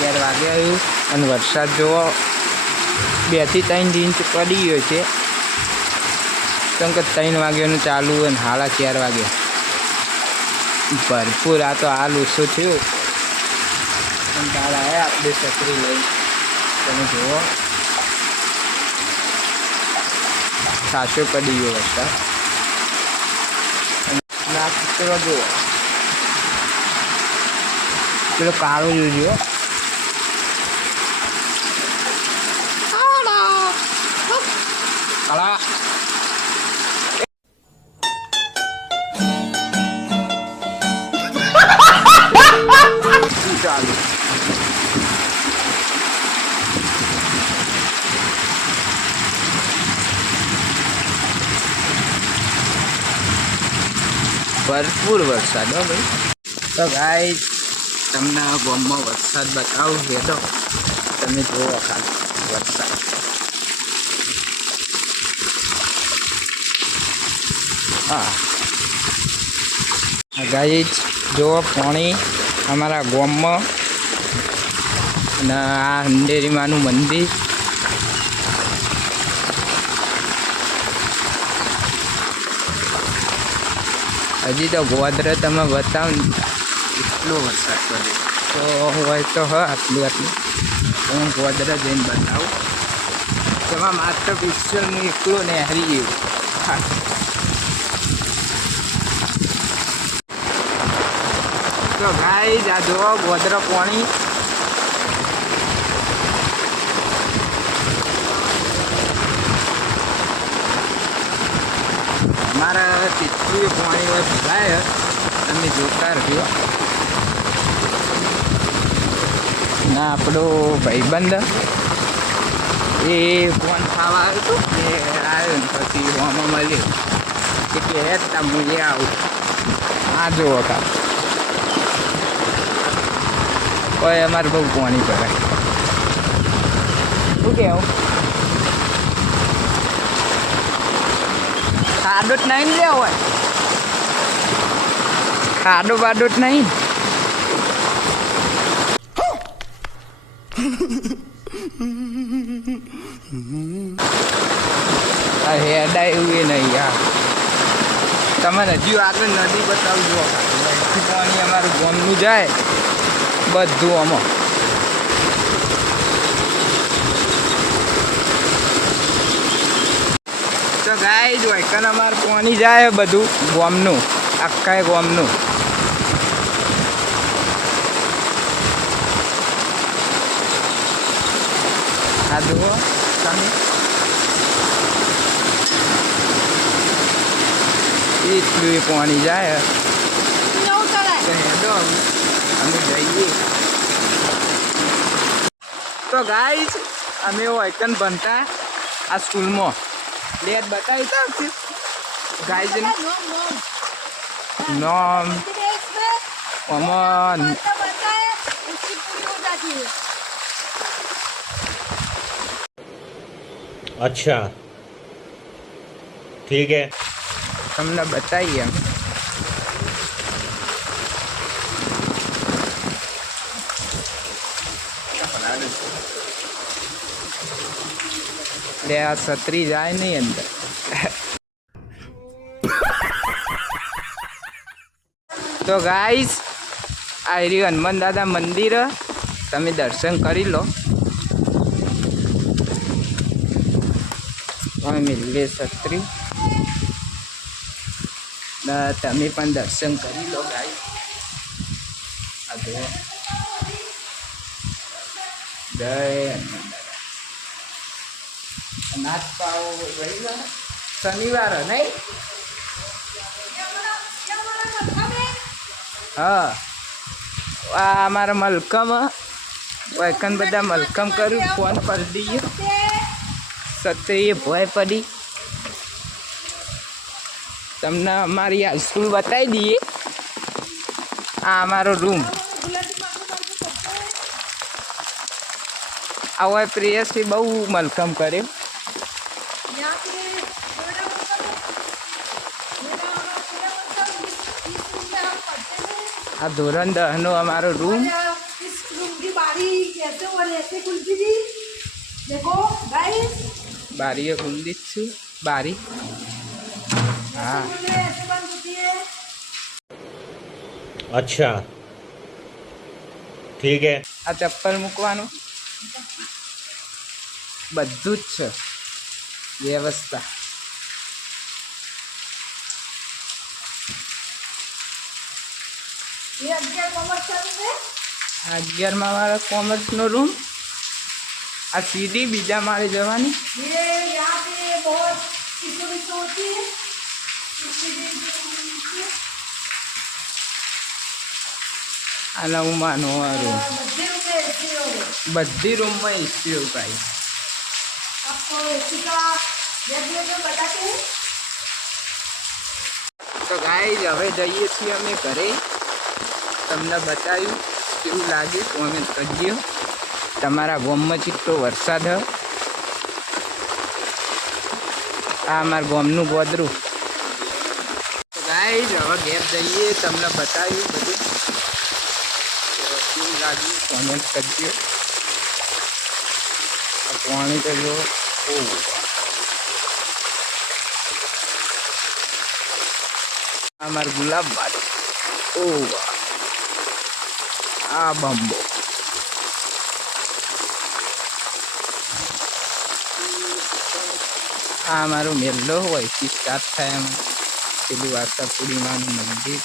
11 વાગે આવ્યું અને વરસાદ જોવો 2 થી 3 ઇંચ પડી ગયો છે. કેમ કે 3 વાગ્યાનું ચાલુ અને 4:30 વાગે ભરપૂર. આ તો હાલ ઓછો થયો અને બહાર આવ્યા આપણે છત્રી લઈ. તમે જુઓ ખાસો પડી ગયો વરસાદ. ના ચિત્રો જુઓ, પેલો કાળો જોજો. કાળા ચાલુ ભરપૂર વરસાદ હો ભાઈ. તો ગાઈસ તમને ગામમાં વરસાદ બતાવું છે તો તમે જુઓ ખાલી વરસાદ. હા ગાઈસ જુઓ પાણી અમારા ગામમાં અને આ અંધેરીમાનું મંદિર. હજી તો ગોધરા તમે બતાવો ને એટલો વરસાદ પડે તો હોય તો આટલું હું ગોધરા જઈને બતાવું. તેમાં માત્ર પિક્ચરનું એકલો નહેરી ગયું. તો ગાઈસ આ જુઓ ગોધરા પાણી. અમારા કેટલું પાણી હોય ભરાય તમે જોતા રહ્યો. ના આપણો ભાઈબંધ એ ફોન ખાવા આવ્યો હતો એ આવ્યો ને પછી હોમાં મળ્યો એટલે હેઠતા હું એ આવું. આ જુઓ કા કોઈ અમારે બહુ પાણી ભરાય. શું કહેવું ખાડો જ નહીં લે હોય, ખાડો બાડો જ નહીં. હેડા એવું એ નહીં યાર. તમારે હજુ આગળ નદી બતાવજો. પાણી અમારું ગામનું જાય બધું આમાં. તો ગાઈસ વાયકન અમારે પાણી જાય બધું ગામનું, આખા ગામનું. આ જુઓ તમે એટલું પાણી જાય. અમે જઈએ. તો ગાઈસ અમે વાયકન બનતા આ સ્કૂલમાં લેટ બતાવી તો ગાઈસ નોમ અમન. अच्छा ठीक है તમને બતાવીએ. લે આ છત્રી જાય નહીં અંદર. તો ગાઈસ આ રહ્યું હનુમાન દાદા મંદિર. તમે દર્શન કરી લો. મિલે છત્રી તમે પણ દર્શન કરી લો ગાઈસ. જય હનુમાન. નાચ પાવો શનિવાર નહીં. હા આ અમારા મલકમ વૈકન બધા મલકમ કર્યું. ફોન કરી દઈએ સત્ય ભોય પડી. તમને અમારી આ સ્કૂલ બતાવી દઈએ. આ અમારો રૂમ. આવા પ્રેયસથી બહુ મલકમ કર્યો. આ ધોરણ 10 નો અમારો રૂમ. ऐसे और ऐसे खुलती थी। देखो गाइस, બારીએ ખુલ્લી જ છું બારી ऐसे हाँ खुल रहे, ऐसे बंद होती है। अच्छा ठीक है। આ ચપ્પલ મૂકવાનું બધું જ છે વ્યવસ્થા ये 11 कॉमर्स का रूम है। આ 11મા વાળા કોમર્સનો રૂમ આ સીડી બીજા માળે જવાની ये यहाँ पे बहुत किस्म होती है। इसलिए नीचे આ 9મા નો રૂમ बच्चे रूम में एसी हो गए। બધી રૂમમાં એસી ભાઈ आपको एसी का रेट में बताते हैं। તો ગાઈઝ હવે જઈએ છીએ અમે ઘરે તમને બતાવ્યું કેવું લાગ્યું કોમેન્ટ કરજો તમારા ગામમાં કેટલો વરસાદ હ આ અમારા ગામનું ગોદરું તો ગાઈઝ હવે ઘેર જઈએ તમને બતાવ્યું બધું તો કેવું લાગ્યું કોમેન્ટ કરજો આ પાણી તો જો અમાર ગુલાબ બાજુ ઓ આ બંબો આ અમારો મેલ્લો હોય થી સ્ટાર્ટ થાય એમાં પેલું આશાપુરીમાનું મંદિર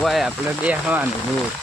હોય આપણે બેસવાનું રોડ